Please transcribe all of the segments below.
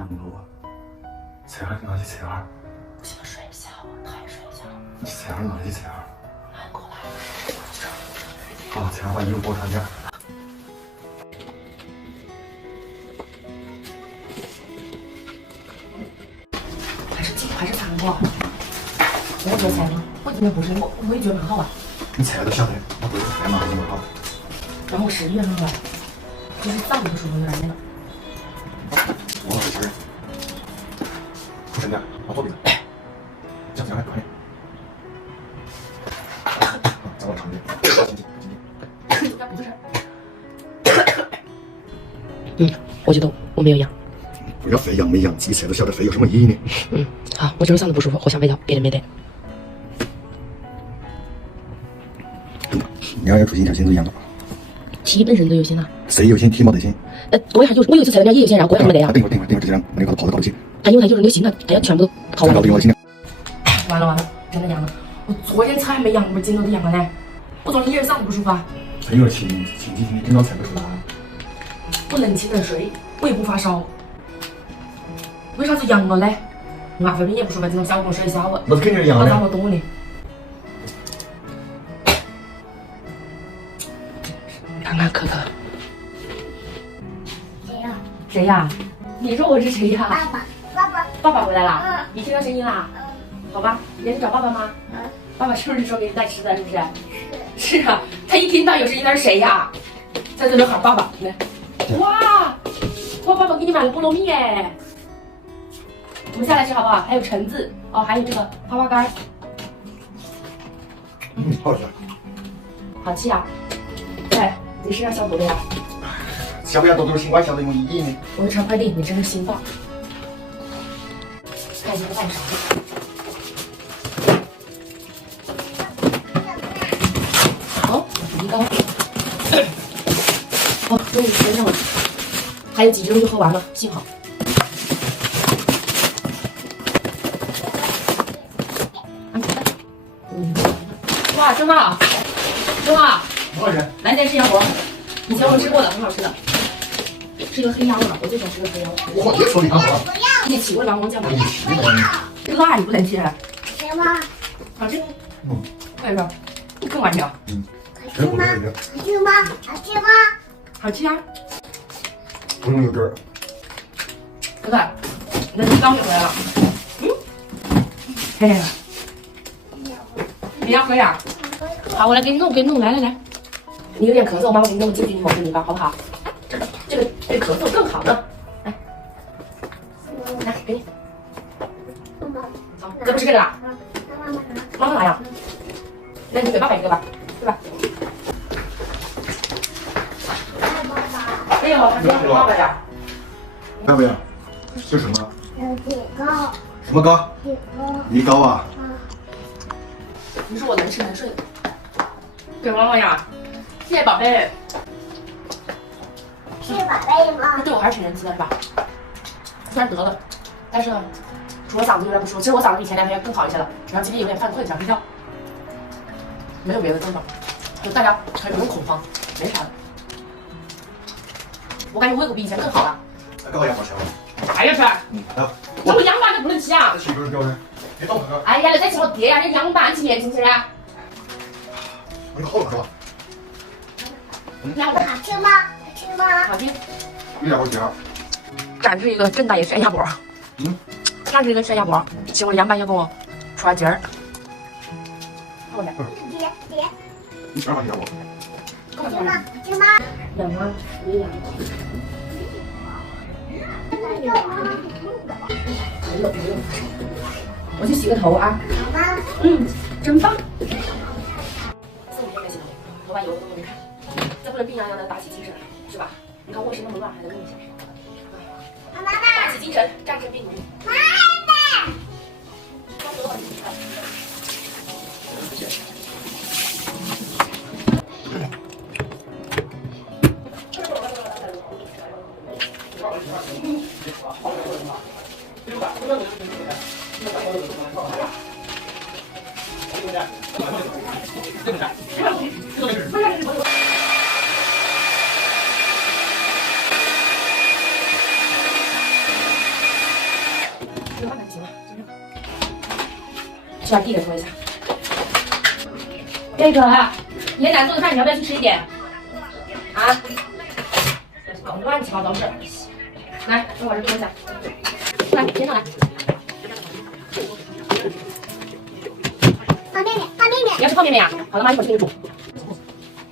看不我。菜儿拿起菜儿。我现在睡不下，我太睡不下了。你菜儿拿起菜儿。拿过来。好，菜儿把衣服给我穿点。还是餐馆。我做菜吗？我今天不是我也觉得蛮好啊。你菜都晓得，我不是菜嘛这么好。然后我食欲也很好，就是嗓子不舒服有点那个。我老是吃。出声点，我左边。这样快点。再往长点。应该不是。我觉得我没有痒。不要非痒没痒，自己菜都晓得非有什么意义呢？好，我就是嗓子不舒服，我想味道，别的没得。你要出现一条线都一样的。T 本身都有线啊。谁有线 T 没得线？过一下我有一次菜人家也有线，然后过一下没得呀。等会儿，这样那个跑都跑不起。因为他有人有心了，他要全部都跑完了。完了，真的痒了。我昨天菜还没痒，我今天都痒了呢。我昨天也是嗓子不舒服啊。他有点轻几天，听到猜不出来。我能轻点睡，我也不发烧。为啥子痒了嘞？我分明也不舒服，今天下午跟我睡一下午。那是肯定痒我咋的。我懂你？看看可可。谁呀？谁呀？你说我是谁呀？爸爸，爸爸，爸爸回来了。你听到声音啦？好吧，你要去找爸爸吗？爸爸是不是说给你带吃的？是不是？是啊，他一听到有声音，他是谁呀？在这里喊爸爸。哇，我爸爸给你买了菠萝蜜哎。我们下来吃好不好？还有橙子哦，还有这个花花干。好吃。好吃呀！对，你身上消毒了呀？消不消毒都是新冠消的有意义呢。我去传快递，你真是心大。看一下饭勺。好，鱼糕。哦，终于吃上了，还有几盅就喝完了，幸好。哇，真好，真好！来点吃羊脖，以前我吃过的，很好吃的，是一个黑鸭味儿，我最喜欢吃的黑鸭。我别说你干活。你起过狼王酱吗？你这个辣你不能吃，谁吗？好吃。我也说，你更完整。好吃吗？好吃吗？好吃吗？好吃啊！不用有根儿。哥哥，你的鱼缸也回来了。嘿嘿。你要喝呀？好，我来给你弄，来来来。你有点咳嗽，妈妈给你弄金桔柠檬的米糕，好不好？这个对咳嗽更好呢。来，给你。好，这不是这个啦。妈妈拿呀。那你给爸爸一个吧，对吧？没有，他说爸爸呀。要不要？这是什么？雪糕。什么糕？雪糕。梨膏啊。你说我能吃能睡的。给妈妈呀，谢谢宝贝。是宝贝吗？那对我还是挺仁慈的，是吧？虽然得了，但是呢，除了嗓子有点不舒服，其实我嗓子比前2天更好一些了。然后今天有点犯困，想睡觉，没有别的症状，就大家可以不用恐慌，没啥的。我感觉胃口比以前更好了。那搞羊毛吃吗？还要吃？好。那我羊板就不能吃啊！这岂不是标准？别动它。哎呀，你再吃我爹呀！你羊板吃面筋吃呀？你好了是吧？羊板好吃吗？好吃吗？好吃。有点好吃啊。展示一个正大爷涮鸭脖。展示一个涮鸭脖，请我的羊板要跟我出筋儿。过来。爹，你吃吗？吃不？好吃吗？好吃吗？养吗？你养。不用。我去洗个头啊。好吗？真棒。4、5天没洗头，头发油的都没看，再不能病殃殃的打起精神来，是吧？你看卧室那么乱，还得弄一下。妈妈，打起精神，战胜病毒。妈妈。去把地给拖一下。这个爷奶做的饭，你要不要去吃一点？啊？搞得乱七八糟事。来，我往这拖一下。来，先上来。放面面，放面面。你要吃泡面面呀？好的，妈一会儿去给你煮。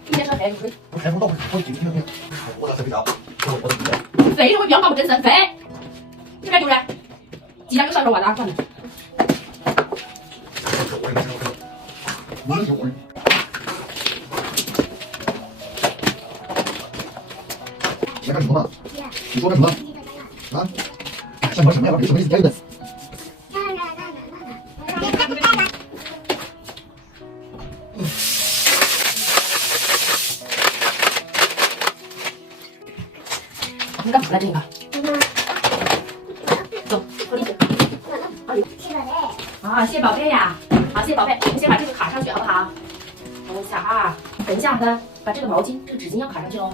一天上肥，我开封到我几天我打水肥皂，我的肥肉会表爸爸真神肥，是该丢人。鸡蛋又烧肉完了，算了。我有我。你在干什么？你说干什么？啊？什么呀？什么意思？的。你干嘛呢？这个？走，喝力啊，谢宝贝呀！好，谢宝贝，我们先把这个卡上去，好不好？等一下啊，等一下呢，把这个毛巾、这个纸巾要卡上去哦，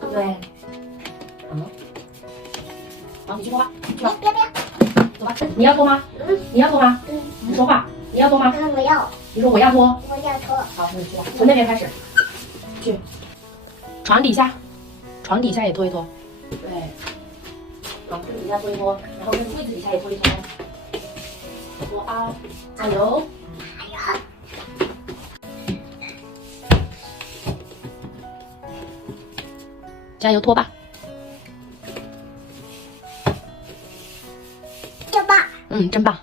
对不对？嗯。好，你去脱吧，去吧。走吧。你要脱吗？你要脱吗？你说话。你要脱吗？我要。你说我要脱。我要脱。好，那你去吧。从那边开始。去。床底下，床底下也脱一脱。对。好，这个底下脱一脱，然后这个柜子底下也脱一脱。脱啊！加油！加油脱吧！真棒！真棒！